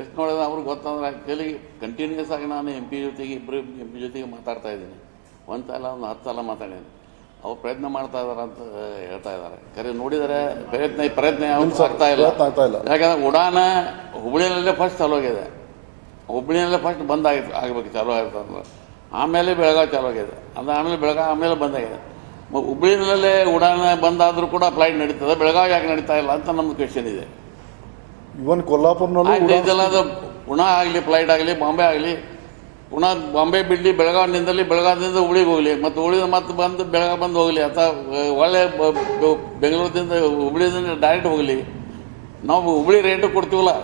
ಎಷ್ಟು ನೋಡಿದ್ರೆ ಅವ್ರಿಗೆ ಗೊತ್ತಂದ್ರೆ ಆ್ಯಕ್ಚುಲಿ ಕಂಟಿನ್ಯೂಸ್ ಆಗಿ ನಾನು ಎಂ ಪಿ ಜೊತೆಗೆ ಇಬ್ಬರು ಎಂ ಪಿ ಜೊತೆಗೆ ಮಾತಾಡ್ತಾ ಇದ್ದೀನಿ. ಒಂದು ಸಲ ಒಂದು 10 ಸಲ ಮಾತಾಡಿದ್ದೀನಿ. ಅವ್ರು ಪ್ರಯತ್ನ ಮಾಡ್ತಾ ಇದ್ದಾರೆ ಅಂತ ಹೇಳ್ತಾ ಇದ್ದಾರೆ. ಕರೆ ನೋಡಿದರೆ ಪ್ರಯತ್ನ ಯಾವುದು ಆಗ್ತಾ ಇಲ್ಲ. ಯಾಕಂದರೆ ಉಡಾನ ಹುಬ್ಬಳ್ಳಿನಲ್ಲೇ ಫಸ್ಟ್ ಚಾಲೂ ಆಗಿದೆ. ಹುಬ್ಬಳ್ಳಿನಲ್ಲೇ ಫಸ್ಟ್ ಬಂದ್ ಆಗಬೇಕು ಚಾಲೂ ಆಗಿರ್ತಂದ್ರೆ, ಆಮೇಲೆ ಬೆಳಗಾವಿ ಚಾಲೂ ಆಗಿದೆ. ಅದು ಆಮೇಲೆ ಬೆಳಗಾವಿ ಆಮೇಲೆ ಬಂದಾಗಿದೆ. ಹುಬ್ಬಳ್ಳಿನಲ್ಲೇ ಉಡಾನ ಬಂದಾದರೂ ಕೂಡ ಫ್ಲೈಟ್ ನಡೀತದೆ, ಬೆಳಗಾವಿ ಯಾಕೆ ನಡೀತಾ ಇಲ್ಲ ಅಂತ ನಮ್ದು ಕ್ವೆಶ್ಚನ್ ಇದೆ. ಇವನ್ ಕೊಲ್ಲಾಪುರ್ನಲ್ಲೂ ಪುಣೆ ಆಗಲಿ, ಫ್ಲೈಟ್ ಆಗಲಿ, ಬಾಂಬೆ ಆಗಲಿ, ಪುಣೆ ಬಾಂಬೆ ಬಿಡಲಿ, ಬೆಳಗಾವಿನಿಂದಲಿ, ಬೆಳಗಾವಿಯಿಂದ ಹುಬ್ಳಿಗೆ ಹೋಗಲಿ, ಮತ್ತು ಹುಬ್ಳಿಯಿಂದ ಮತ್ತೆ ಬಂದು ಬೆಳಗಾವಿ ಬಂದು ಹೋಗಲಿ, ಅಥವಾ ಒಳ್ಳೆ ಬೆಂಗಳೂರಿಂದ ಹುಬ್ಳಿದಿಂದ ಡೈರೆಕ್ಟ್ ಹೋಗಲಿ, ನಾವು ಹುಬ್ಳಿ ರೇಟು ಕೊಡ್ತೀವಲ್ಲ.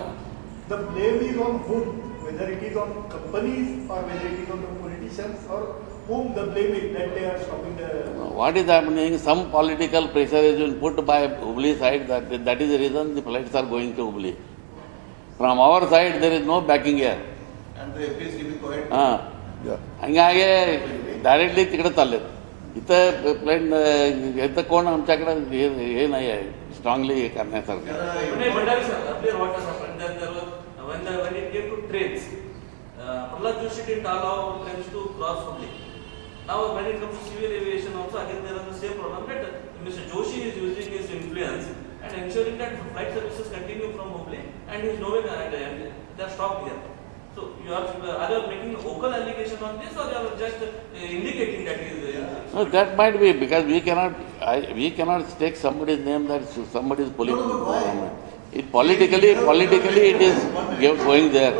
The blame is on whom? Whether it is on companies or whether it is on the politicians, or whom the blame is that they are stopping the... What is happening? Some political pressure has been put by Hubli side that is the reason the flights are going to Hubli. From our side there is no backing here. And the MP is giving quiet. ಹಂಗಾಗಿ directly तिकडे चालले. इथं plane कोण आमच्याकडे हे नाही आहे strongly करण्यासारखं. When it came to trains, Prahlad Joshi didn't allow trains to cross Hubli. Now when it comes to civil aviation also, again there is the same problem that Mr. Joshi is using his influence and ensuring that flight services continue from Hubli, and he is nowhere, they are stopped here. So you are making a vocal allegation on this, or you are just indicating that he is... No, that might be, because we cannot take somebody's name that somebody is pulling. It politically it is going there.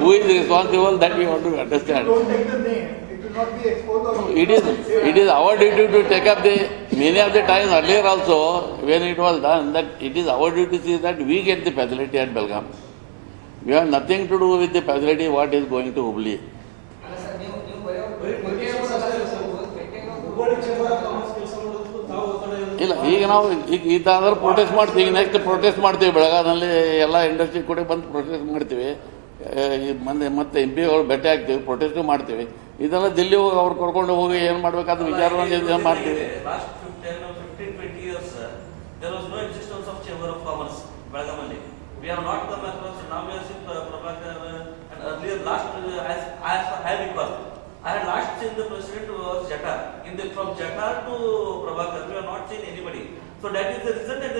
Who is responsible, that we want to understand. Don't take the name. It will not be exposed. It is our duty to take up the many of the times earlier also when it was done, that it is our duty to see that we get the facility at Belgaum. We have nothing to do with the facility what is going to Hubli. ಇಲ್ಲ, ಈಗ ನಾವು ಇದಾದ್ರೆ protest ಮಾಡ್ತೀವಿ. Next protest ಮಾಡ್ತೀವಿ ಬೆಳಗಾವಿನಲ್ಲಿ, ಎಲ್ಲ industry ಕೂಡ ಬಂದು protest ಮಾಡ್ತೀವಿ. ಮತ್ತೆ ಎಂ ಪಿಗಳು ಭೇಟಿ ಆಗ್ತೀವಿ, ಪ್ರೊಟೆಸ್ಟು ಮಾಡ್ತೀವಿ. ಇದೆಲ್ಲ ದಿಲ್ಲಿ ಹೋಗಿ ಅವ್ರು ಕರ್ಕೊಂಡು ಹೋಗಿ ಏನು ಮಾಡಬೇಕಾದ ವಿಚಾರವನ್ನು ಮಾಡ್ತೀವಿ. Last 15-20 years, there was no existence of Chamber of Commerce, Belgaum. We have not come across, now we have seen Prabhakar, and earlier last, as I recall, I had last seen the president was Jatar. From Jatar to Prabhakar, we have not seen anybody. So that is the reason that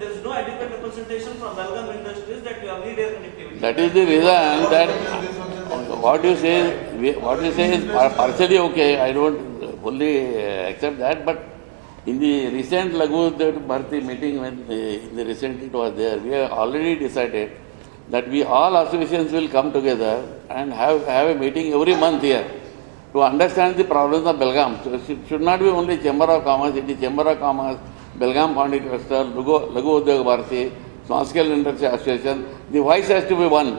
there is no adequate representation from Belgaum Industries that you have need air connectivity. That is the reason that what you say is partially okay. I don't fully accept that, but in the recent Laghu Bharti meeting, when in the recent it was there, we have already decided that we all associations will come together and have a meeting every month here to understand the problems of Belgaum. So it should not be only Chamber of Commerce, it is Chamber of Commerce, Belgaum Foundry Cluster, Laghu Udyog Bharti, Small Scale Industry Association. The voice has to be one.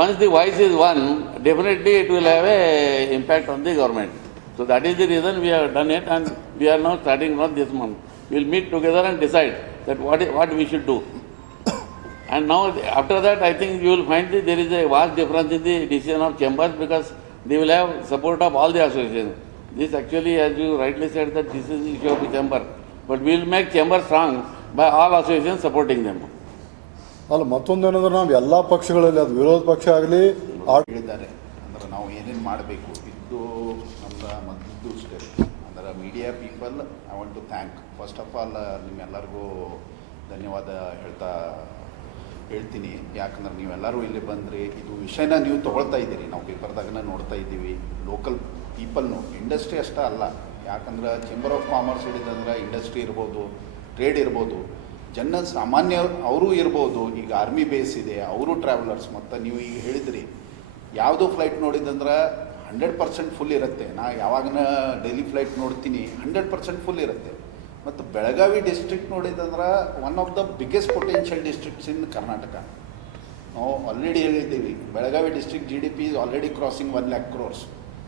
Once the voice is one, definitely it will have a impact on the government. So that is the reason we have done it, and we are now starting from this month. We will meet together and decide that what we should do. And now after that, I think you will find that there is a vast difference in the decision of chambers, because they will have support of all the associations. This actually, as you rightly said, that this is the issue of the chamber. But we will make chamber strong by all associations supporting them. ಅಲ್ಲ, ಮತ್ತೊಂದೇನಂದ್ರೆ ನಾವು ಎಲ್ಲ ಪಕ್ಷಗಳಲ್ಲಿ, ಅದು ವಿರೋಧ ಪಕ್ಷ ಆಗಲಿ ಹೇಳಿದ್ದಾರೆ. ಅಂದ್ರೆ ನಾವು ಏನೇನು ಮಾಡಬೇಕು ಇದು ನಮ್ದು ಮೊದಲು ಸ್ಟೆಪ್. ಅಂದ್ರೆ media people, I want to thank first of all ನಿಮ್ಮೆಲ್ಲರಿಗೂ ಧನ್ಯವಾದ ಹೇಳ್ತೀನಿ. ಯಾಕಂದ್ರೆ ನೀವೆಲ್ಲರೂ ಇಲ್ಲಿ ಬಂದರೆ ಇದು ವಿಷಯನ ನೀವು ತೊಗೊಳ್ತಾ ಇದ್ದೀರಿ. ನಾವು ಪೇಪರ್ದಾಗನ ನೋಡ್ತಾ ಇದ್ದೀವಿ. ಲೋಕಲ್ ಪೀಪಲ್ನು, ಇಂಡಸ್ಟ್ರಿ ಅಷ್ಟೇ ಅಲ್ಲ. ಯಾಕಂದ್ರೆ ಚೇಂಬರ್ ಆಫ್ ಕಾಮರ್ಸ್ ಹಿಡಿದಂದ್ರೆ ಇಂಡಸ್ಟ್ರಿ ಇರ್ಬೋದು, ಟ್ರೇಡ್ ಇರ್ಬೋದು, ಜನ ಸಾಮಾನ್ಯ ಅವರು ಇರ್ಬೋದು. ಈಗ ಆರ್ಮಿ ಬೇಸ್ ಇದೆ, ಅವರು ಟ್ರಾವೆಲರ್ಸ್. ಮತ್ತು ನೀವು ಈಗ ಹೇಳಿದ್ರಿ ಯಾವುದೋ ಫ್ಲೈಟ್ ನೋಡಿದಂದ್ರೆ 100% ಫುಲ್ ಇರುತ್ತೆ. ನಾ ಯಾವಾಗನ ಡೈಲಿ ಫ್ಲೈಟ್ ನೋಡ್ತೀನಿ, 100% ಫುಲ್ ಇರುತ್ತೆ. ಮತ್ತು ಬೆಳಗಾವಿ ಡಿಸ್ಟ್ರಿಕ್ಟ್ ನೋಡಿದಂದ್ರೆ one of the biggest potential districts in Karnataka. ನಾವು ಆಲ್ರೆಡಿ ಹೇಳಿದ್ದೀವಿ, Belagavi district GDP is already crossing 1 lakh crores,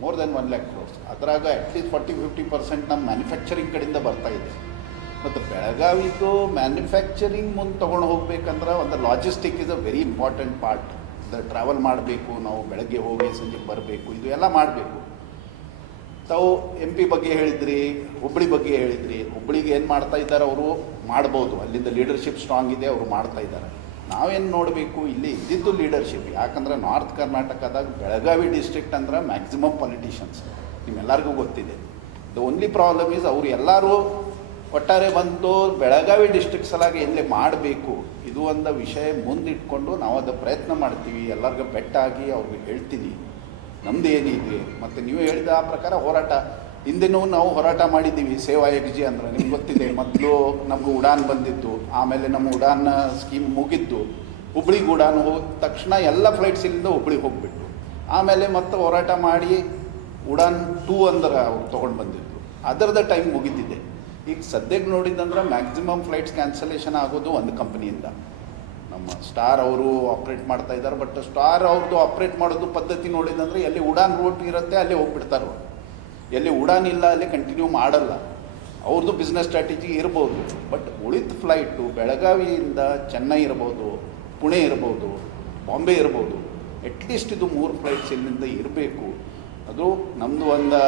more than 1 lakh crores. ಅದ್ರಾಗ ಅಟ್ಲೀಸ್ಟ್ 40-50% ನಮ್ಮ ಮ್ಯಾನುಫ್ಯಾಕ್ಚರಿಂಗ್ ಕಡೆಯಿಂದ ಬರ್ತಾ ಇದೆ. ಮತ್ತು ಬೆಳಗಾವಿದು ಮ್ಯಾನುಫ್ಯಾಕ್ಚರಿಂಗ್ ಮುಂದೆ ತೊಗೊಂಡು ಹೋಗ್ಬೇಕಂದ್ರೆ ಒಂದು logistic is a very important part. Travel ಮಾಡಬೇಕು, ನಾವು ಬೆಳಗ್ಗೆ ಹೋಗಿ ಸಂಜೆಗೆ ಬರಬೇಕು, ಇದು ಎಲ್ಲ ಮಾಡಬೇಕು. ತಾವು MP ಬಗ್ಗೆ ಹೇಳಿದ್ರಿ, ಹುಬ್ಬಳ್ಳಿ ಬಗ್ಗೆ ಹೇಳಿದ್ರಿ. ಹುಬ್ಬಳ್ಳಿಗೆ ಏನು ಮಾಡ್ತಾ ಇದ್ದಾರೆ ಅವರು ಮಾಡ್ಬೋದು, ಅಲ್ಲಿಂದ ಲೀಡರ್ಶಿಪ್ ಸ್ಟ್ರಾಂಗ್ ಇದೆ, ಅವರು ಮಾಡ್ತಾ ಇದ್ದಾರೆ. ನಾವೇನು ನೋಡಬೇಕು ಇಲ್ಲಿ ಇದ್ದಿದ್ದು ಲೀಡರ್ಶಿಪ್. ಯಾಕಂದರೆ ನಾರ್ತ್ ಕರ್ನಾಟಕದಾಗ ಬೆಳಗಾವಿ ಡಿಸ್ಟ್ರಿಕ್ಟ್ ಅಂದ್ರೆ ಮ್ಯಾಕ್ಸಿಮಮ್ ಪೊಲಿಟಿಷಿಯನ್ಸ್, ನಿಮ್ಮೆಲ್ಲರಿಗೂ ಗೊತ್ತಿದೆ. ದ ಓನ್ಲಿ ಪ್ರಾಬ್ಲಮ್ ಈಸ್ ಅವರು ಎಲ್ಲರೂ ಒಟ್ಟಾರೆ ಬಂದು ಬೆಳಗಾವಿ ಡಿಸ್ಟ್ರಿಕ್ಟ್ ಸಲಾಗಿ ಎಲ್ಲಿ ಮಾಡಬೇಕು ಇದು ಒಂದು ವಿಷಯ ಮುಂದಿಟ್ಕೊಂಡು ನಾವು ಅದು ಪ್ರಯತ್ನ ಮಾಡ್ತೀವಿ. ಎಲ್ಲರಿಗೂ ಬೆಟ್ಟಾಗಿ ಅವ್ರಿಗೆ ಹೇಳ್ತೀನಿ ನಮ್ಮದು ಏನಿದೆ. ಮತ್ತು ನೀವು ಹೇಳಿದ ಆ ಪ್ರಕಾರ ಹೋರಾಟ ಹಿಂದೆನೂ ನಾವು ಹೋರಾಟ ಮಾಡಿದ್ದೀವಿ. ಸೇವಾ ಎಕ್ಜಿ ಅಂದರೆ ನಿಮ್ಗೆ ಗೊತ್ತಿದೆ, ಮೊದಲು ನಮಗೂ ಉಡಾನ್ ಬಂದಿದ್ದು, ಆಮೇಲೆ ನಮ್ಮ ಉಡಾನ್ ಸ್ಕೀಮ್ ಮುಗಿದ್ದು, ಹುಬ್ಳಿಗೆ ಉಡಾನ್ ಹೋದ ತಕ್ಷಣ ಎಲ್ಲ ಫ್ಲೈಟ್ಸ್ ಇಲ್ಲಿಂದ ಹುಬ್ಳಿಗೆ ಹೋಗಿಬಿಟ್ಟು, ಆಮೇಲೆ ಮತ್ತೆ ಹೋರಾಟ ಮಾಡಿ ಉಡಾನ್ 2 ಅಂದ್ರೆ ಅವ್ರು ತೊಗೊಂಡು ಬಂದಿದ್ದು, ಅದರದ ಟೈಮ್ ಮುಗಿದಿದೆ. ಈಗ ಸದ್ಯಕ್ಕೆ ನೋಡಿದಂದ್ರೆ ಮ್ಯಾಕ್ಸಿಮಮ್ ಫ್ಲೈಟ್ಸ್ ಕ್ಯಾನ್ಸಲೇಷನ್ ಆಗೋದು ಒಂದು ಕಂಪ್ನಿಯಿಂದ. ನಮ್ಮ ಸ್ಟಾರ್ ಅವರು ಆಪ್ರೇಟ್ ಮಾಡ್ತಾ ಇದ್ದಾರೆ. ಬಟ್ ಸ್ಟಾರ್ ಅವ್ರದ್ದು ಆಪ್ರೇಟ್ ಮಾಡೋದು ಪದ್ಧತಿ ನೋಡಿದಂದ್ರೆ ಎಲ್ಲಿ ಉಡಾನ್ ರೂಟ್ ಇರುತ್ತೆ ಅಲ್ಲಿ ಹೋಗ್ಬಿಡ್ತಾರೆ, ಎಲ್ಲಿ ಉಡಾನ್ ಇಲ್ಲ ಅಲ್ಲಿ ಕಂಟಿನ್ಯೂ ಮಾಡಲ್ಲ. ಅವ್ರದ್ದು ಬಿಸ್ನೆಸ್ ಸ್ಟ್ರಾಟಜಿ ಇರ್ಬೋದು. ಬಟ್ ಉಳಿದ ಫ್ಲೈಟು ಬೆಳಗಾವಿಯಿಂದ ಚೆನ್ನೈ ಇರ್ಬೋದು, ಪುಣೆ ಇರ್ಬೋದು, ಬಾಂಬೆ ಇರ್ಬೋದು, ಅಟ್ಲೀಸ್ಟ್ ಇದು 3 ಫ್ಲೈಟ್ಸ್ ಇಲ್ಲಿಂದ ಇರಬೇಕು. ಅದು ನಮ್ಮದು ಒಂದು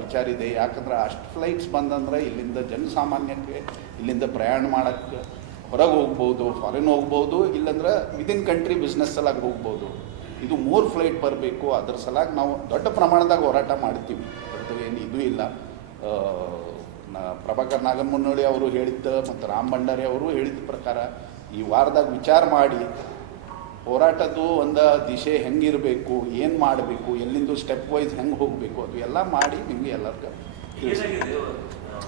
ವಿಚಾರ ಇದೆ. ಯಾಕಂದ್ರೆ ಅಷ್ಟು ಫ್ಲೈಟ್ಸ್ ಬಂದಂದ್ರೆ ಇಲ್ಲಿಂದ ಜನಸಾಮಾನ್ಯಕ್ಕೆ ಇಲ್ಲಿಂದ ಪ್ರಯಾಣ ಮಾಡೋಕ್ಕೆ ಹೊರಗೆ ಹೋಗ್ಬೋದು, ಫಾರಿನ್ ಹೋಗ್ಬೋದು, ಇಲ್ಲಾಂದ್ರೆ ವಿದಿನ್ ಕಂಟ್ರಿ ಬಿಸ್ನೆಸ್ ಸಲಾಗಿ ಹೋಗ್ಬೋದು. ಇದು 3 ಫ್ಲೈಟ್ ಬರಬೇಕು. ಅದ್ರ ಸಲಾಗಿ ನಾವು ದೊಡ್ಡ ಪ್ರಮಾಣದಾಗ ಹೋರಾಟ ಮಾಡ್ತೀವಿ. ಅದ್ರದ್ದು ಏನು ಇದು ಇಲ್ಲ. ಪ್ರಭಾಕರ್ ನಾಗಮುನ್ನೋಳಿ ಅವರು ಹೇಳಿದ್ದ ಮತ್ತು ರಾಮ್ ಭಂಡಾರಿ ಅವರು ಹೇಳಿದ ಪ್ರಕಾರ ಈ ವಾರದಾಗ ವಿಚಾರ ಮಾಡಿ ಹೋರಾಟದ್ದು ಒಂದು ದಿಶೆ ಹೆಂಗಿರಬೇಕು, ಏನು ಮಾಡಬೇಕು, ಎಲ್ಲಿಂದ ಸ್ಟೆಪ್ ವೈಸ್ ಹೆಂಗೆ ಹೋಗಬೇಕು ಅದು ಎಲ್ಲ ಮಾಡಿ ನಿಮಗೆ ಎಲ್ಲರಿಗೂ ತಿಳಿಸ್ತೀವಿ. ಏನಾಗಿದೆ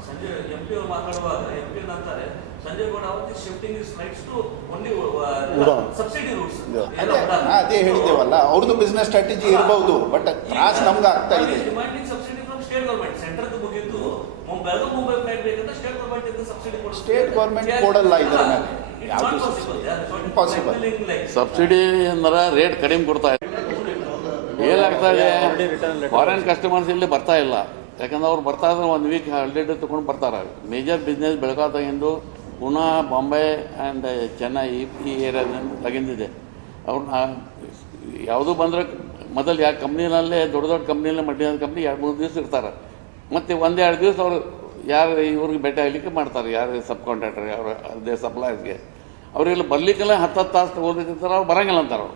ಸಂಜೆ MP ಅವರು ಮಾತಾಡುವಾಗ MP ಅಂತಾರೆ ಸಂಜಯ್ ಗೌಡ ಅವತ್ತು shifting is flights to only subsidy routes. ಅದೇ ಹೇಳಿದ್ದೇವಲ್ಲ, ಅವ್ರದ್ದು ಬಿಸ್ನೆಸ್ ಸ್ಟ್ರಾಟಜಿ ಇರ್ಬೋದು. ಬಟ್ ತ್ರಾಸ್ ನಮ್ಗೆ ಆಗ್ತಾ ಇದೆ. Demanding subsidy from state government. Central ಮುಗಿದ್ದು ಬೆಳಗಾವಿ ಮುಂಬೈ ಫ್ಲೈಟ್ ಬೇಕಂತ ಸ್ಟೇಟ್ ಗವರ್ಮೆಂಟ್ ಇಂದ ಸಬ್ಸಿಡಿ ಕೊಡ್ತಾರೆ. ಸ್ಟೇಟ್ ಗವರ್ಮೆಂಟ್ ಕೊಡಲ್ಲ ಇದರ ಮೇಲೆ ಯಾವುದು ಇಂಪಾಸಿಬಲ್. ಸಬ್ಸಿಡಿ ಅಂದ್ರೆ ರೇಟ್ ಕಡಿಮೆ ಕೊಡ್ತಾ ಇದೆ. ಏನಾಗ್ತಾ ಇದೆ, ಫಾರಿನ್ ಕಸ್ಟಮರ್ಸ್ ಇಲ್ಲಿ ಬರ್ತಾ ಇಲ್ಲ. ಯಾಕಂದ್ರೆ ಅವ್ರು ಬರ್ತಾ ಇದ್ರೆ 1 ವೀಕ್ ಹಾಲಿಡೇ ತೊಗೊಂಡು ಬರ್ತಾರೆ. ಮೇಜರ್ ಬಿಸ್ನೆಸ್ ಬೆಳಗಾವಿದಾಗಿಂದು ಪುಣೆ, ಬಾಂಬೆ ಆ್ಯಂಡ್ ಚೆನ್ನೈ ಈ ಏರಿಯಾದಿಂದ ತಗಿಂದಿದೆ. ಅವ್ರನ್ನ ಯಾವುದೂ ಬಂದರೆ ಮೊದಲು ಯಾವ ಕಂಪ್ನಿನಲ್ಲೇ ದೊಡ್ಡ ದೊಡ್ಡ ಕಂಪ್ನಿಯಲ್ಲೇ ಮಲ್ಟಿನೇಷನಲ್ ಕಂಪ್ನಿ 2-3 ದಿವಸ ಇರ್ತಾರೆ. ಮತ್ತು 1-2 ದಿವಸ ಅವರು ಯಾರು ಇವ್ರಿಗೆ ಭೇಟಿ ಆಗಲಿಕ್ಕೆ ಮಾಡ್ತಾರೆ, ಯಾರು ಸಬ್ ಕಾಂಟ್ರಾಕ್ಟರ್ ಅವ್ರ ಅದೇ ಸಪ್ಲೈಯರ್ಸ್ಗೆ. ಅವರೆಲ್ಲ ಬರಲಿಕ್ಕೆಲ್ಲ 10 ತಾಸು ತಗೋದಿರ್ತಾರೆ, ಅವ್ರು ಬರೋಂಗಿಲ್ಲ ಅಂತಾರೆ ಅವರು.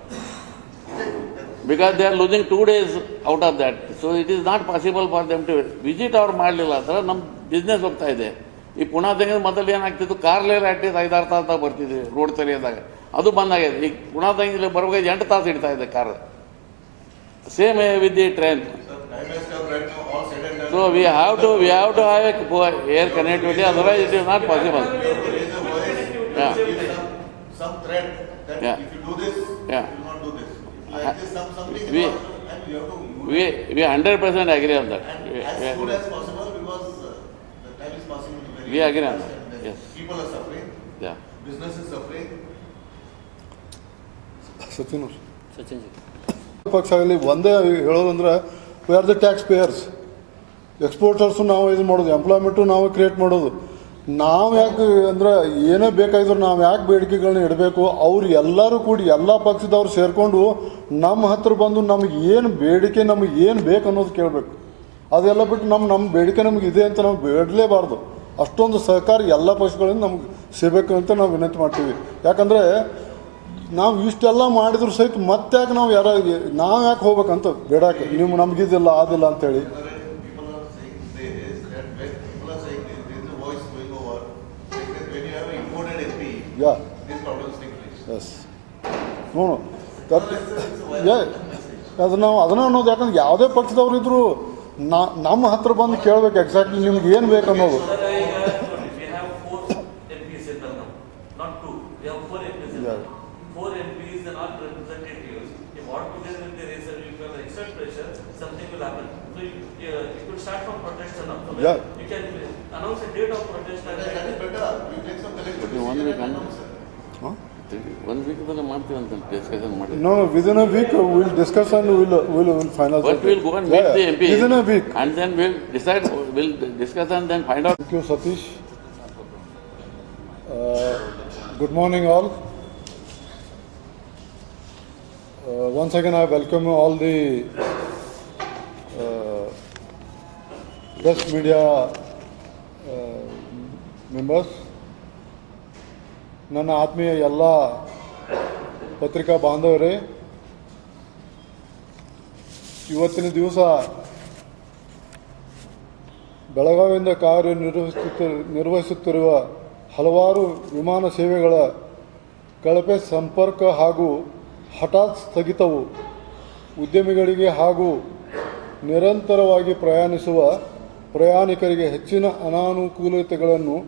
Because they are losing 2 days out of that. So it is not possible for them to visit. ಅವ್ರು ಮಾಡಲಿಲ್ಲ ಅಂದ್ರೆ ನಮ್ಮ ಬಿಸ್ನೆಸ್ ಹೋಗ್ತಾ ಇದೆ. ಈ ಪುಣಾದಾಗ ಮೊದಲು ಏನಾಗ್ತಿತ್ತು, ಕಾರ್ಲೇರ್ ಆಕ್ಟಿಸ್ 5-6 ತಾಸು ಬರ್ತಿದ್ವಿ ರೋಡ್ ತೆರೆಯೋದಾಗ. ಅದು ಬಂದಾಗಿದೆ. ಈಗ ಪುಣಾದಾಗ ಬರುವಾಗ 8 ತಾಸು ಇಡ್ತಾ ಇದೆ car. Same with the train. So we have to have a air connectivity, otherwise it is not possible. Yeah. Some threat that Yeah. if you do this, Yeah. you will not do this. Like this, something We- is possible and you have to use We 100% agree on that. and as soon as possible because the time is passing very We agree on fast that. and Yes. people are suffering, Yeah. business is suffering. Sachin ಪಕ್ಷ ಆಗಲಿ ಒಂದೇ ಹೇಳೋದಂದ್ರೆ we are the tax payers. Exporters ನಾವು ಇದು ಮಾಡೋದು, employment ನಾವು create ಮಾಡೋದು. ನಾವು ಯಾಕೆ ಅಂದರೆ ಏನೇ ಬೇಕಾಗಿದ್ರು ನಾವು ಯಾಕೆ ಬೇಡಿಕೆಗಳನ್ನ ಇಡಬೇಕು? ಅವ್ರು ಎಲ್ಲರೂ ಕೂಡಿ ಎಲ್ಲ ಪಕ್ಷದವ್ರು ಸೇರಿಕೊಂಡು ನಮ್ಮ ಹತ್ರ ಬಂದು ನಮಗೆ ಏನು ಬೇಡಿಕೆ, ನಮಗೆ ಏನು ಬೇಕು ಅನ್ನೋದು ಕೇಳಬೇಕು. ಅದೆಲ್ಲ ಬಿಟ್ಟು ನಮ್ಮ ಬೇಡಿಕೆ ನಮಗೆ ಇದೆ ಅಂತ ನಾವು ಬೇಡಲೇಬಾರ್ದು. ಅಷ್ಟೊಂದು ಸಹಕಾರ ಎಲ್ಲ ಪಕ್ಷಗಳಿಂದ ನಮ್ಗೆ ಸಿಗಬೇಕು ಅಂತ ನಾವು ವಿನಂತಿ ಮಾಡ್ತೀವಿ. ಯಾಕಂದರೆ ನಾವು ಇಷ್ಟೆಲ್ಲ ಮಾಡಿದ್ರು ಸಹಿತ ಮತ್ತೆ ಯಾಕೆ ನಾವು ನಾವು ಯಾಕೆ ಹೋಗ್ಬೇಕಂತ ಬೇಡಕ್ಕೆ, ನೀವು ನಮಗಿದಿಲ್ಲ ಅದಿಲ್ಲ ಅಂತೇಳಿ. People are saying this, that when people are saying this, there is a voice going over. Like that when you have an imported MP, yeah these problems take place. Yes ನೋಡು ಅದು ನಾವು ಅದನ್ನ ಅನ್ನೋದು. ಯಾಕಂದ್ರೆ ಯಾವುದೇ ಪಕ್ಷದವ್ರು ಇದ್ರು ನಮ್ಮ ಹತ್ರ ಬಂದು ಕೇಳಬೇಕು ಎಕ್ಸಾಕ್ಟ್ಲಿ ನಿಮ್ಗೆ ಏನು ಬೇಕು ಅನ್ನೋದು. We have 4 MPs in Belgaum, not 2. We have 4 MPs in Belgaum. 4 MPs are not representatives. If all together if they raise a if you have extra pressure, something will happen. So you could start from protest now. So Yeah. you can announce a date of protest and That is better. You take some collective Okay, 1 week decision and and- announce it. ಹಾಂ 1 week ಮಾಡ್ತೀವಿ ಅಂತ discussion ಮಾಡಿ. No, within a week we'll discuss and we'll finalize. First we'll go and meet the MP. Within a week. And then we'll decide, we'll discuss and then find out. Thank you, Satish. Good morning, all. Once again, I welcome all the press media members. ನನ್ನ ಆತ್ಮೀಯ ಎಲ್ಲ ಪತ್ರಿಕಾ ಬಾಂಧವರೇ, ಇವತ್ತಿನ ದಿವಸ ಬೆಳಗಾವಿಯಿಂದ ನಿರ್ವಹಿಸುತ್ತಿರುವ ಹಲವಾರು ವಿಮಾನ ಸೇವೆಗಳ ಕಳಪೆ ಸಂಪರ್ಕ ಹಾಗೂ ಹಠಾತ್ ಸ್ಥಗಿತವು ಉದ್ಯಮಿಗಳಿಗೆ ಹಾಗೂ ನಿರಂತರವಾಗಿ ಪ್ರಯಾಣಿಸುವ ಪ್ರಯಾಣಿಕರಿಗೆ ಹೆಚ್ಚಿನ ಅನಾನುಕೂಲತೆಗಳನ್ನು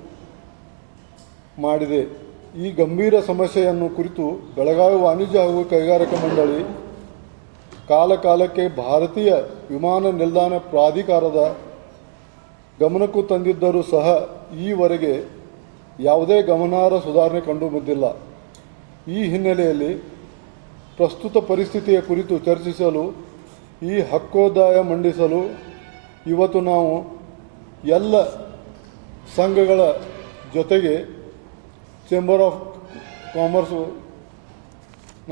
ಮಾಡಿದೆ. ಈ ಗಂಭೀರ ಸಮಸ್ಯೆಯನ್ನು ಕುರಿತು ಬೆಳಗಾವಿ ವಾಣಿಜ್ಯ ಹಾಗೂ ಕೈಗಾರಿಕಾ ಮಂಡಳಿ ಕಾಲಕಾಲಕ್ಕೆ ಭಾರತೀಯ ವಿಮಾನ ನಿಲ್ದಾಣ ಪ್ರಾಧಿಕಾರದ ಗಮನಕ್ಕೂ ತಂದಿದ್ದರೂ ಸಹ ಈವರೆಗೆ ಯಾವುದೇ ಗಮನಾರ್ಹ ಸುಧಾರಣೆ ಕಂಡು ಬಂದಿಲ್ಲ. ಈ ಹಿನ್ನೆಲೆಯಲ್ಲಿ ಪ್ರಸ್ತುತ ಪರಿಸ್ಥಿತಿಯ ಕುರಿತು ಚರ್ಚಿಸಲು ಈ ಹಕ್ಕೋತ್ತಾಯ ಮಂಡಿಸಲು ಇವತ್ತು ನಾವು ಎಲ್ಲ ಸಂಘಗಳ ಜೊತೆಗೆ ಚೇಂಬರ್ ಆಫ್ ಕಾಮರ್ಸು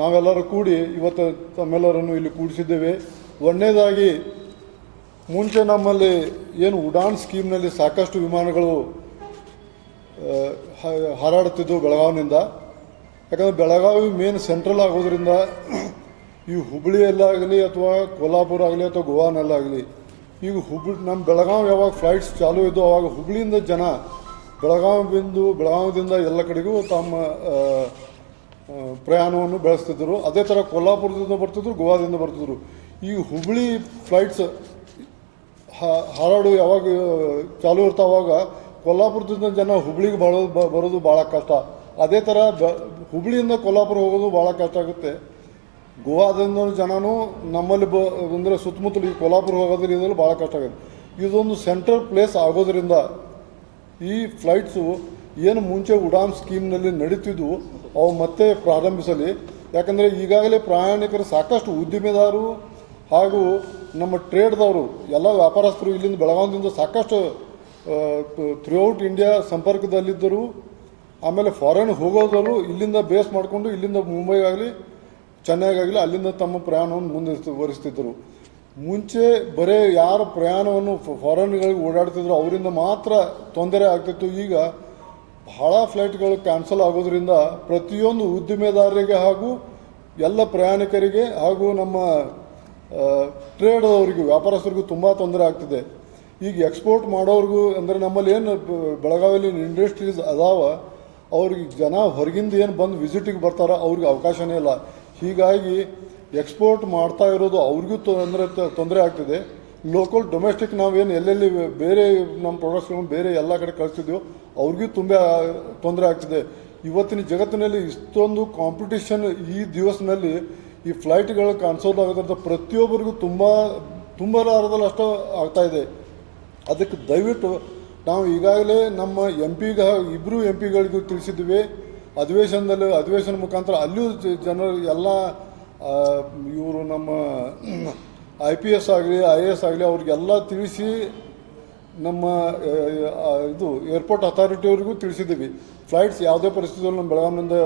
ನಾವೆಲ್ಲರೂ ಕೂಡಿ ಇವತ್ತು ತಮ್ಮೆಲ್ಲರನ್ನು ಇಲ್ಲಿ ಕೂಡಿಸಿದ್ದೇವೆ. ಒಂದನೇದಾಗಿ ಮುಂಚೆ ನಮ್ಮಲ್ಲಿ ಏನು ಉಡಾನ್ ಸ್ಕೀಮ್ನಲ್ಲಿ ಸಾಕಷ್ಟು ವಿಮಾನಗಳು ಹಾರಾಡುತ್ತಿದ್ದವು ಬೆಳಗಾವಿನಿಂದ. ಯಾಕಂದರೆ ಬೆಳಗಾವಿ ಮೇನ್ ಸೆಂಟ್ರಲ್ ಆಗೋದ್ರಿಂದ ಈ ಹುಬ್ಬಳ್ಳಿಯಲ್ಲಾಗಲಿ ಅಥವಾ ಕೊಲ್ಹಾಪುರ ಆಗಲಿ ಅಥವಾ ಗೋವಾನಲ್ಲಾಗಲಿ, ಈಗ ನಮ್ಮ ಬೆಳಗಾವಿ ಯಾವಾಗ ಫ್ಲೈಟ್ಸ್ ಚಾಲೂ ಇದ್ದವು ಆವಾಗ ಹುಬ್ಬಳ್ಳಿಯಿಂದ ಜನ ಬೆಳಗಾವಿದಿಂದ ಎಲ್ಲ ಕಡೆಗೂ ತಮ್ಮ ಪ್ರಯಾಣವನ್ನು ಬೆಳೆಸ್ತಿದ್ದರು. ಅದೇ ಥರ ಕೊಲ್ಹಾಪುರದಿಂದ ಬರ್ತಿದ್ರು, ಗೋವಾದಿಂದ ಬರ್ತಿದ್ರು. ಈ ಹುಬ್ಬಳ್ಳಿ ಫ್ಲೈಟ್ಸ್ ಹಾರಾಡು ಯಾವಾಗ ಚಾಲೂ ಇರ್ತಾವಾಗ ಕೊಲ್ಹಾಪುರದಿಂದ ಜನ ಹುಬ್ಳಿಗೆ ಬರೋದು ಭಾಳ ಕಷ್ಟ. ಅದೇ ಥರ ಹುಬ್ಳಿಯಿಂದ ಕೊಲ್ಹಾಪುರ ಹೋಗೋದು ಭಾಳ ಕಷ್ಟ ಆಗುತ್ತೆ. ಗೋವಾದಿಂದ ಜನನೂ ನಮ್ಮಲ್ಲಿ ಅಂದರೆ ಸುತ್ತಮುತ್ತಲು ಈ ಕೊಲ್ಹಾಪುರ ಹೋಗೋದ್ರಿಂದ ಭಾಳ ಕಷ್ಟ ಆಗುತ್ತೆ. ಇದೊಂದು ಸೆಂಟ್ರಲ್ ಪ್ಲೇಸ್ ಆಗೋದ್ರಿಂದ ಈ ಫ್ಲೈಟ್ಸು ಏನು ಮುಂಚೆ ಉಡಾನ್ ಸ್ಕೀಮ್ನಲ್ಲಿ ನಡೀತಿದ್ವು ಅವು ಮತ್ತೆ ಪ್ರಾರಂಭಿಸಲಿ. ಯಾಕಂದರೆ ಈಗಾಗಲೇ ಪ್ರಯಾಣಿಕರು ಸಾಕಷ್ಟು ಉದ್ದಿಮೆದಾರರು ಹಾಗೂ ನಮ್ಮ ಟ್ರೇಡ್ದವರು ಎಲ್ಲ ವ್ಯಾಪಾರಸ್ಥರು ಇಲ್ಲಿಂದ ಬೆಳಗಾವಿಯಿಂದ ಸಾಕಷ್ಟು ಥ್ರೂಔಟ್ ಇಂಡಿಯಾ ಸಂಪರ್ಕದಲ್ಲಿದ್ದರು. ಆಮೇಲೆ ಫಾರಿನ್ ಹೋಗೋದವರು ಇಲ್ಲಿಂದ ಬೇಸ್ ಮಾಡಿಕೊಂಡು ಇಲ್ಲಿಂದ ಮುಂಬೈಗಾಗಲಿ ಚೆನ್ನೈಗಾಗಲಿ ಅಲ್ಲಿಂದ ತಮ್ಮ ಪ್ರಯಾಣವನ್ನು ಮುಂದುವರಿಸ್ತಿದ್ದರು. ಮುಂಚೆ ಬರೀ ಯಾರು ಪ್ರಯಾಣವನ್ನು ಫಾರಿನ್ಗಳಿಗೆ ಓಡಾಡ್ತಿದ್ರು ಅವರಿಂದ ಮಾತ್ರ ತೊಂದರೆ ಆಗ್ತಿತ್ತು. ಈಗ ಭಾಳ ಫ್ಲೈಟ್ಗಳು ಕ್ಯಾನ್ಸಲ್ ಆಗೋದ್ರಿಂದ ಪ್ರತಿಯೊಂದು ಉದ್ದಿಮೆದಾರರಿಗೆ ಹಾಗೂ ಎಲ್ಲ ಪ್ರಯಾಣಿಕರಿಗೆ ಹಾಗೂ ನಮ್ಮ ಟ್ರೇಡ್ದವರಿಗೂ ವ್ಯಾಪಾರಸ್ಥರಿಗೂ ತುಂಬ ತೊಂದರೆ ಆಗ್ತಿದೆ. ಈಗ ಎಕ್ಸ್ಪೋರ್ಟ್ ಮಾಡೋರಿಗೂ ಅಂದರೆ ನಮ್ಮಲ್ಲಿ ಏನು ಬೆಳಗಾವಿಯಲ್ಲಿ ಇಂಡಸ್ಟ್ರೀಸ್ ಅದಾವ ಅವ್ರಿಗೆ ಜನ ಹೊರಗಿಂದ ಏನು ಬಂದು ವಿಸಿಟಿಗೆ ಬರ್ತಾರೋ ಅವ್ರಿಗೆ ಅವಕಾಶನೇ ಇಲ್ಲ. ಹೀಗಾಗಿ ಎಕ್ಸ್ಪೋರ್ಟ್ ಮಾಡ್ತಾ ಇರೋದು ಅವ್ರಿಗೂ ತೊಂದರೆ ಆಗ್ತಿದೆ. ಲೋಕಲ್ ಡೊಮೆಸ್ಟಿಕ್ ನಾವೇನು ಎಲ್ಲೆಲ್ಲಿ ಬೇರೆ ನಮ್ಮ ಪ್ರಾಡಕ್ಟ್ಸ್ಗಳನ್ನು ಬೇರೆ ಎಲ್ಲ ಕಡೆ ಕಳಿಸ್ತಿದ್ವೋ ಅವ್ರಿಗೂ ತುಂಬ ತೊಂದರೆ ಆಗ್ತಿದೆ. ಇವತ್ತಿನ ಜಗತ್ತಿನಲ್ಲಿ ಇಷ್ಟೊಂದು ಕಾಂಪಿಟಿಷನ್ ಈ ದಿವಸದಲ್ಲಿ ಈ ಫ್ಲೈಟ್ಗಳು ಕ್ಯಾನ್ಸಲ್ ಆಗೋದ್ರಿಂದ ಪ್ರತಿಯೊಬ್ಬರಿಗೂ ತುಂಬ ಅಷ್ಟು ಆಗ್ತಾಯಿದೆ. ಅದಕ್ಕೆ ದಯವಿಟ್ಟು ನಾವು ಈಗಾಗಲೇ ನಮ್ಮ ಇಬ್ಬರು ಎಂ ಪಿಗಳಿಗೂ ತಿಳಿಸಿದ್ವಿ. ಅಧಿವೇಶನ ಮುಖಾಂತರ ಅಲ್ಲಿಯೂ ಜನರು ಎಲ್ಲ ಇವರು ನಮ್ಮ IPS ಆಗಲಿ IAS ಆಗಲಿ ಅವ್ರಿಗೆಲ್ಲ ತಿಳಿಸಿ ನಮ್ಮ ಇದು ಏರ್ಪೋರ್ಟ್ ಅಥಾರಿಟಿಯವ್ರಿಗೂ ತಿಳಿಸಿದ್ದೀವಿ. ಫ್ಲೈಟ್ಸ್ ಯಾವುದೇ ಪರಿಸ್ಥಿತಿಯಲ್ಲಿ ನಮ್ಮ ಬೆಳಗಾವಿನಿಂದ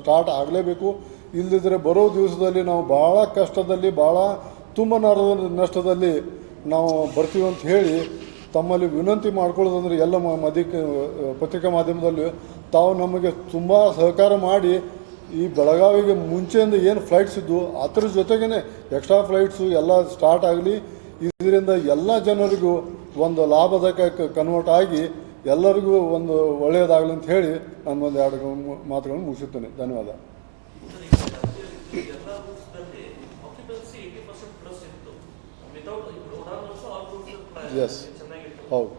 ಸ್ಟಾರ್ಟ್ ಆಗಲೇಬೇಕು. ಇಲ್ಲದಿದ್ದರೆ ಬರೋ ದಿವಸದಲ್ಲಿ ನಾವು ಭಾಳ ಕಷ್ಟದಲ್ಲಿ ಭಾಳ ತುಂಬ ನಷ್ಟದಲ್ಲಿ ನಾವು ಬರ್ತೀವಿ ಅಂತ ಹೇಳಿ ತಮ್ಮಲ್ಲಿ ವಿನಂತಿ ಮಾಡ್ಕೊಳ್ಳೋದಂದ್ರೆ ಎಲ್ಲ ಪತ್ರಿಕಾ ಮಾಧ್ಯಮದಲ್ಲಿ ತಾವು ನಮಗೆ ತುಂಬ ಸಹಕಾರ ಮಾಡಿ ಈ ಬೆಳಗಾವಿಗೆ ಮುಂಚೆಯಿಂದ ಏನು ಫ್ಲೈಟ್ಸ್ ಇದ್ದು ಅದ್ರ ಜೊತೆಗೇ ಎಕ್ಸ್ಟ್ರಾ ಫ್ಲೈಟ್ಸು ಎಲ್ಲ ಸ್ಟಾರ್ಟ್ ಆಗಲಿ. ಇದರಿಂದ ಎಲ್ಲ ಜನರಿಗೂ ಒಂದು ಲಾಭದಾಯಕ ಕನ್ವರ್ಟ್ ಆಗಿ ಎಲ್ಲರಿಗೂ ಒಂದು ಒಳ್ಳೆಯದಾಗಲಿ ಅಂತ ಹೇಳಿ ನಾನು ಒಂದು 2 ಮಾತುಗಳನ್ನು ಮುಗಿಸುತ್ತೇನೆ. ಧನ್ಯವಾದ. ಎಸ್, ಹೌದು.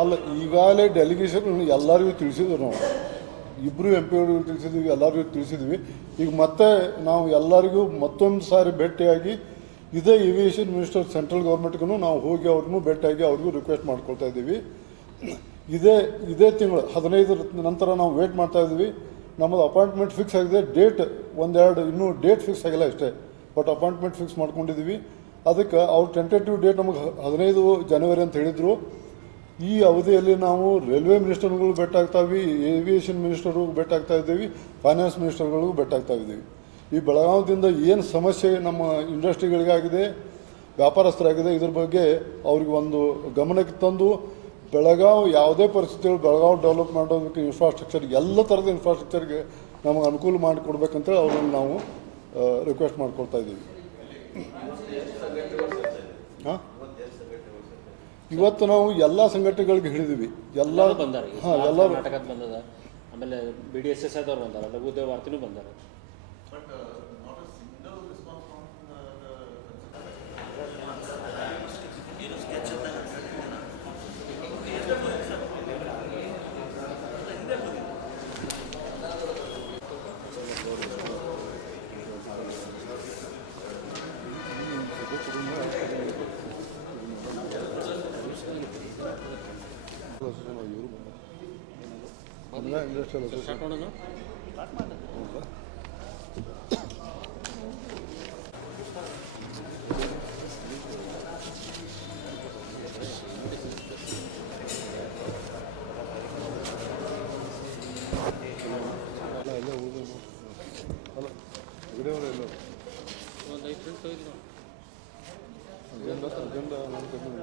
ಅಲ್ಲ, ಈಗಾಗಲೇ ಡೆಲಿಗೇಷನ್ ಎಲ್ಲರಿಗೂ ತಿಳಿಸಿದ್ರು. ನಾವು ಇಬ್ಬರು ಎಂ ಪಿಗಳಿಗೂ ತಿಳಿಸಿದ್ವಿ, ಎಲ್ಲರಿಗೂ ತಿಳಿಸಿದ್ವಿ. ಈಗ ಮತ್ತೆ ನಾವು ಎಲ್ಲರಿಗೂ ಮತ್ತೊಂದು ಸಾರಿ ಭೇಟಿಯಾಗಿ ಇದೇ ಏವಿಯೇಷನ್ ಮಿನಿಸ್ಟರ್ ಸೆಂಟ್ರಲ್ ಗೌರ್ಮೆಂಟ್ಗೂ ನಾವು ಹೋಗಿ ಅವ್ರಿಗೂ ಭೇಟಿಯಾಗಿ ಅವ್ರಿಗೂ ರಿಕ್ವೆಸ್ಟ್ ಮಾಡ್ಕೊಳ್ತಾ ಇದ್ದೀವಿ. ಇದೇ ತಿಂಗಳು 15 ನಂತರ ನಾವು ವೇಟ್ ಮಾಡ್ತಾ ಇದ್ದೀವಿ. ನಮ್ಮದು ಅಪಾಯಿಂಟ್ಮೆಂಟ್ ಫಿಕ್ಸ್ ಆಗಿದೆ. ಡೇಟ್ ಇನ್ನೂ ಡೇಟ್ ಫಿಕ್ಸ್ ಆಗಿಲ್ಲ ಅಷ್ಟೇ, ಬಟ್ ಅಪಾಯಿಂಟ್ಮೆಂಟ್ ಫಿಕ್ಸ್ ಮಾಡ್ಕೊಂಡಿದ್ದೀವಿ. ಅದಕ್ಕೆ ಅವ್ರು ಟೆಂಟೇಟಿವ್ ಡೇಟ್ ನಮಗೆ 15 ಜನವರಿ ಅಂತ ಹೇಳಿದರು. ಈ ಅವಧಿಯಲ್ಲಿ ನಾವು ರೈಲ್ವೆ ಮಿನಿಸ್ಟರ್ಗಳು ಭೇಟಾಗ್ತಾವಿ, ಏವಿಯೇಷನ್ ಮಿನಿಸ್ಟರ್ಗೂ ಭೇಟಾಗ್ತಾ ಇದ್ದೀವಿ, ಫೈನಾನ್ಸ್ ಮಿನಿಸ್ಟರ್ಗಳಿಗೂ ಭೇಟಾಗ್ತಾ ಇದ್ದೀವಿ. ಈ ಬೆಳಗಾವದಿಂದ ಏನು ಸಮಸ್ಯೆ ನಮ್ಮ ಇಂಡಸ್ಟ್ರಿಗಳಿಗಾಗಿದೆ, ವ್ಯಾಪಾರಸ್ಥರಾಗಿದೆ, ಇದ್ರ ಬಗ್ಗೆ ಅವ್ರಿಗೆ ಒಂದು ಗಮನಕ್ಕೆ ತಂದು ಬೆಳಗಾವಿ ಯಾವುದೇ ಪರಿಸ್ಥಿತಿಗಳು ಬೆಳಗಾವಿ ಡೆವಲಪ್ ಮಾಡೋದಕ್ಕೆ ಇನ್ಫ್ರಾಸ್ಟ್ರಕ್ಚರ್ ಎಲ್ಲ ಥರದ ಇನ್ಫ್ರಾಸ್ಟ್ರಕ್ಚರ್ಗೆ ನಮಗೆ ಅನುಕೂಲ ಮಾಡಿಕೊಡ್ಬೇಕಂತೇಳಿ ಅವ್ರನ್ನ ನಾವು ರಿಕ್ವೆಸ್ಟ್ ಮಾಡ್ಕೊಳ್ತಾ ಇದ್ದೀವಿ. ಹಾಂ, ಇವತ್ತು ನಾವು ಎಲ್ಲ ಸಂಘಟನೆಗಳಿಗೆ ಹಿಡಿದೀವಿ. ಎಲ್ಲ ಬಂದಾರ ಹಾಂ, ಎಲ್ಲ ಕರ್ನಾಟಕದ ಬಂದದ, ಆಮೇಲೆ BDSS ಆದವ್ರು ಬಂದಾರ, ಲಘುದೇವ್ ಆರ್ತಿನೂ ಬಂದಾರ. But not a single response from industrial start ಮಾಡೋಣ. ಎಲ್ಲ ಹೋಗೋದು ಅಲ್ಲ ವಿಡಿಯೋಲ್ಲ ಒಂದು 5 ಪ್ರಿಂಟ್ ತೆಗೆದು ಅಜೆಂಡಾ ನಾನು ತೆಗೆದಿಲ್ಲ.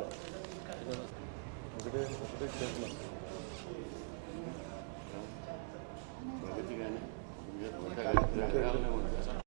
ಪ್ರಗತಿಗಾನೆ